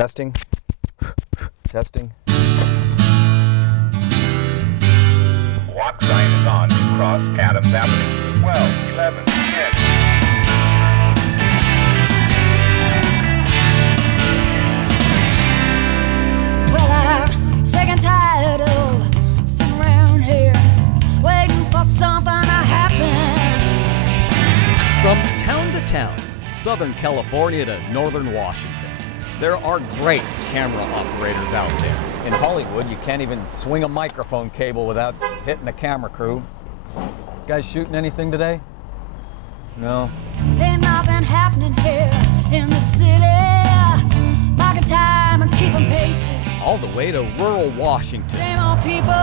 Testing. Testing. Walk sign is on. Cross Adams Avenue. 12, 11, 10. Well, I'm sick and tired of sitting around here waiting for something to happen. From town to town, Southern California to Northern Washington, there are great camera operators out there. In Hollywood, you can't even swing a microphone cable without hitting a camera crew. Guys shooting anything today? No. Ain't nothing happening here in the city. Marking time and keeping paces. All the way to rural Washington, Same old people,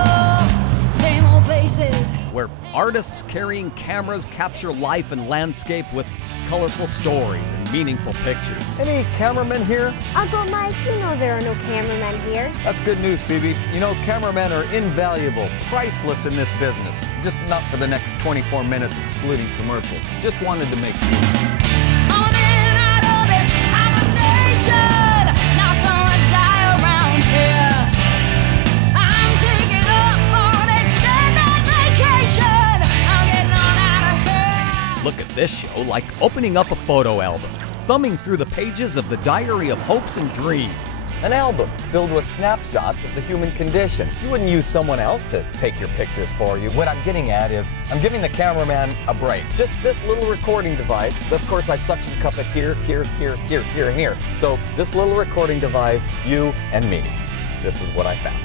same old places. where artists carrying cameras capture life and landscape with colorful stories and meaningful pictures. Any cameramen here? Uncle Mike, you know there are no cameramen here. That's good news, Phoebe. You know, cameramen are invaluable, priceless in this business. Just not for the next 24 minutes excluding commercials. Just wanted to make sure. On and out of this conversation, not gonna die around here. I'm taking up for an extended vacation. I'm getting on out of here. Look at this show like opening up a photo album, thumbing through the pages of the diary of hopes and dreams. An album filled with snapshots of the human condition. You wouldn't use someone else to take your pictures for you. What I'm getting at is, I'm giving the cameraman a break. Just this little recording device. Of course, I suction cup it here, here, here, here, here, and here. So this little recording device, you and me. This is what I found.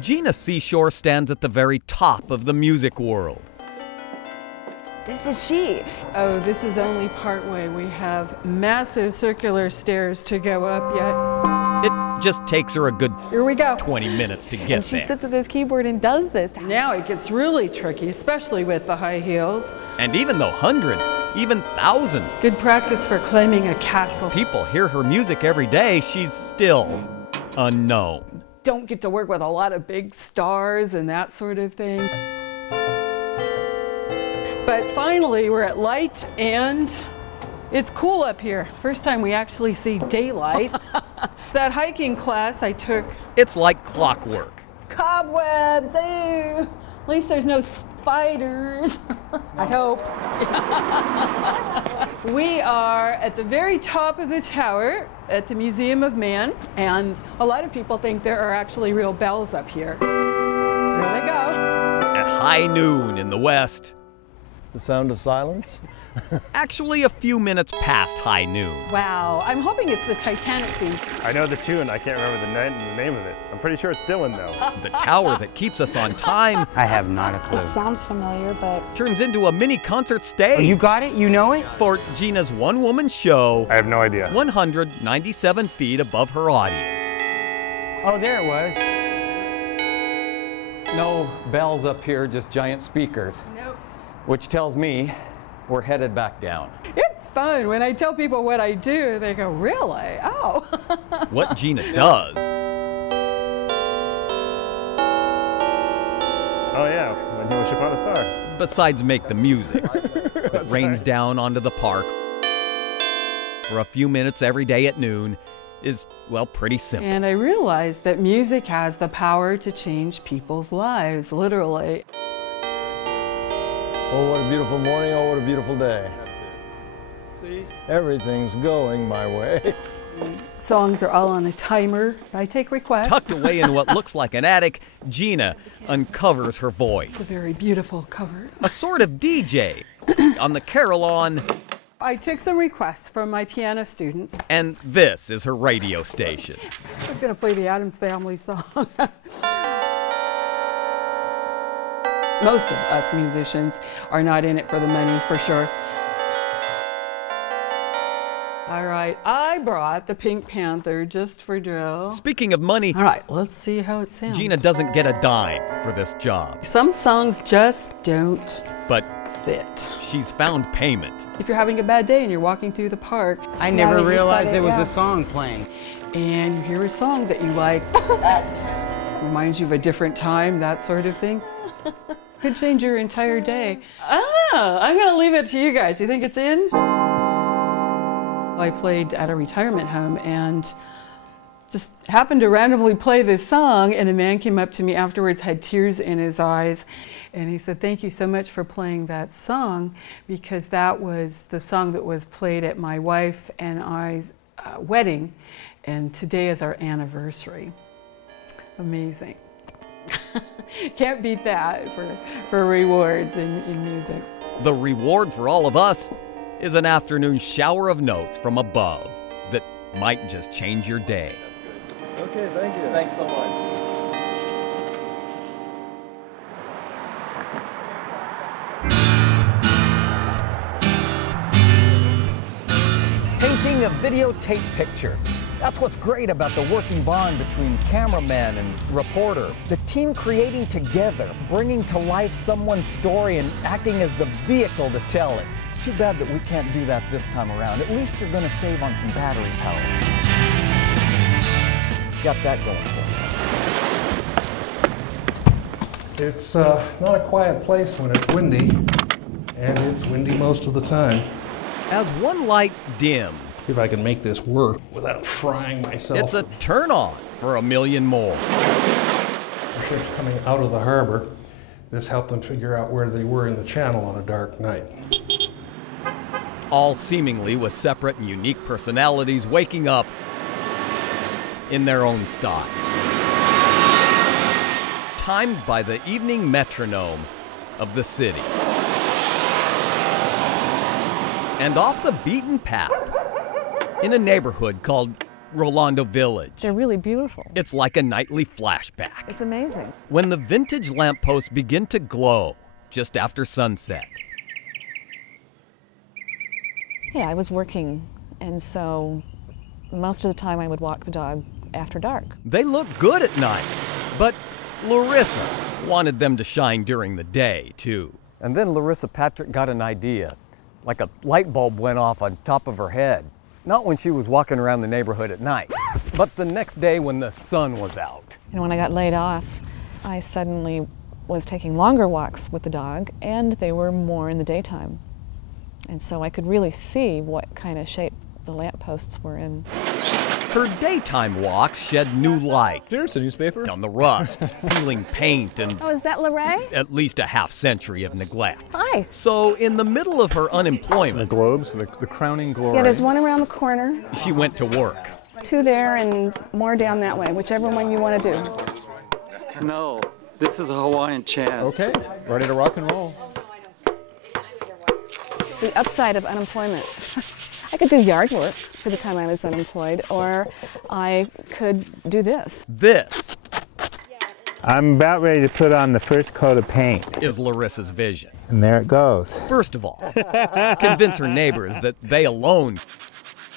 Gina Seashore stands at the very top of the music world. This is she. Oh, this is only part way. We have massive circular stairs to go up yet. It just takes her a good Here we go. 20 minutes to And get she there. sits at this keyboard and does this. Now it gets really tricky, especially with the high heels. And even though hundreds, even thousands, Good practice for climbing a castle. people hear her music every day, she's still unknown. Don't get to work with a lot of big stars and that sort of thing. But finally, we're at light and it's cool up here. First time we actually see daylight. That hiking class I took, It's like clockwork. cobwebs, hey, at least there's no spiders, I hope. We are at the very top of the tower at the Museum of Man, and a lot of people think there are actually real bells up here. Here they go. At high noon in the west, The sound of silence? actually a few minutes past high noon. Wow, I'm hoping it's the Titanic theme. I know the tune, I can't remember the name of it. I'm pretty sure it's Dylan though. The tower that keeps us on time I have not a clue. It sounds familiar, but turns into a mini concert stage You got it? You know it? for Gina's one-woman show, I have no idea. 197 feet above her audience. Oh, there it was. No bells up here, just giant speakers. Nope. Which tells me we're headed back down. It's fun. When I tell people what I do, they go, really? Oh. What Gina does Oh yeah, when he was upon a star. besides make the music that rains down onto the park for a few minutes every day at noon is, well, pretty simple. And I realized that music has the power to change people's lives, literally. Oh, what a beautiful morning. Oh, what a beautiful day. See? Everything's going my way. Songs are all on a timer. I take requests. Tucked away in what looks like an attic, Gina uncovers her It's a voice. very beautiful cover. A sort of DJ on the carol on, I took some requests from my piano students. and this is her radio station. I was going to play the Addams Family song. Most of us musicians are not in it for the money, for sure. All right, I brought the Pink Panther just for drill. Speaking of money, All right, let's see how it sounds. Gina doesn't get a dime for this job, Some songs just don't but fit. she's found payment. If you're having a bad day and you're walking through the park I Now never that you realized said there it, was yeah. a song playing. and you hear a song that you like, reminds you of a different time, that sort of thing, could change your entire day. I'm gonna leave it to you guys. You think it's in? I played at a retirement home and just happened to randomly play this song, and a man came up to me afterwards, had tears in his eyes, and he said, "Thank you so much for playing that song, because that was the song that was played at my wife and I's wedding, and today is our anniversary." Amazing. Can't beat that for rewards in music. The reward for all of us is an afternoon shower of notes from above that might just change your day. Okay, thank you. Thanks so much. Painting a videotape picture. That's what's great about the working bond between cameraman and reporter. The team creating together, bringing to life someone's story and acting as the vehicle to tell it. It's too bad that we can't do that this time around. At least you're going to save on some battery power. Got that going for you. It's not a quiet place when it's windy, and it's windy most of the time. As one light dims, See if I can make this work without frying myself. it's a turn on for a million more. The ships coming out of the harbor, this helped them figure out where they were in the channel on a dark night. All seemingly with separate and unique personalities waking up in their own style. Timed by the evening metronome of the city. And off the beaten path in a neighborhood called Rolando Village. They're really beautiful. It's like a nightly flashback. It's amazing. When the vintage lampposts begin to glow just after sunset. Yeah, I was working, and so most of the time I would walk the dog after dark. They look good at night, but Larissa wanted them to shine during the day, too. And then Larissa Patrick got an idea. Like a light bulb went off on top of her head. Not when she was walking around the neighborhood at night, but the next day when the sun was out. And when I got laid off, I suddenly was taking longer walks with the dog, and they were more in the daytime. And so I could really see what kind of shape the lampposts were in. Her daytime walks shed new light. There's a newspaper. On the rust, peeling paint, and Oh, is that Lorraine? at least a half century of neglect. Hi. So in the middle of her unemployment, Globes, the crowning glory. Yeah, there's one around the corner, she went to work. 2 there, and more down that way, whichever one you want to do. No, this is a Hawaiian chant. Okay, ready to rock and roll. The upside of unemployment. I could do yard work for the time I was unemployed, or I could do this. This I'm about ready to put on the first coat of paint. is Larissa's vision. And there it goes. First of all, convince her neighbors that they alone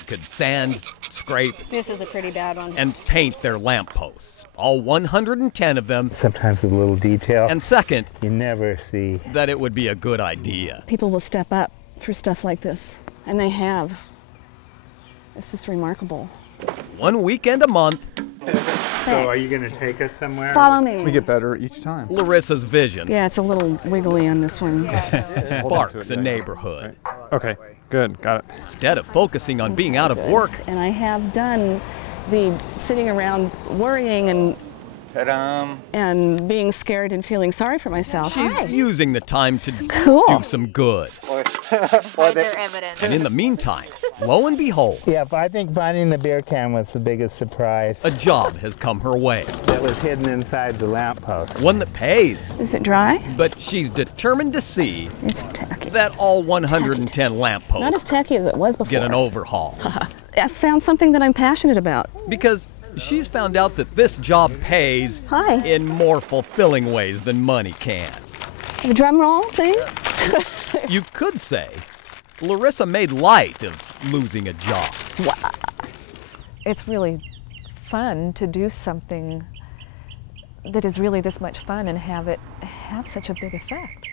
could sand, scrape, This is a pretty bad one. and paint their lampposts, all 110 of them. Sometimes a little detail And second, you never see. that it would be a good idea. People will step up for stuff like this, and they have. It's just remarkable. One weekend a month, So are you going to take us somewhere? Follow me. We get better each time. Larissa's vision Yeah, it's a little wiggly on this one. sparks a neighborhood. Okay, good, got it. Instead of focusing on being out of work, And I have done the sitting around worrying and Ta-da! and being scared and feeling sorry for myself. she's using the time to Cool. do some good. And in the meantime, lo and behold, Yeah, but I think finding the beer can was the biggest surprise. a job has come her way. That was hidden inside the lamppost. One that pays. Is it dry? But she's determined to see It's tacky. that all 110 Not as lampposts tacky as it was before. get an overhaul. I found something that I'm passionate about. Because she's found out that this job pays Hi. in more fulfilling ways than money can. A drum roll, please. You could say Larissa made light of losing a job. It's really fun to do something that is really this much fun and have it have such a big effect.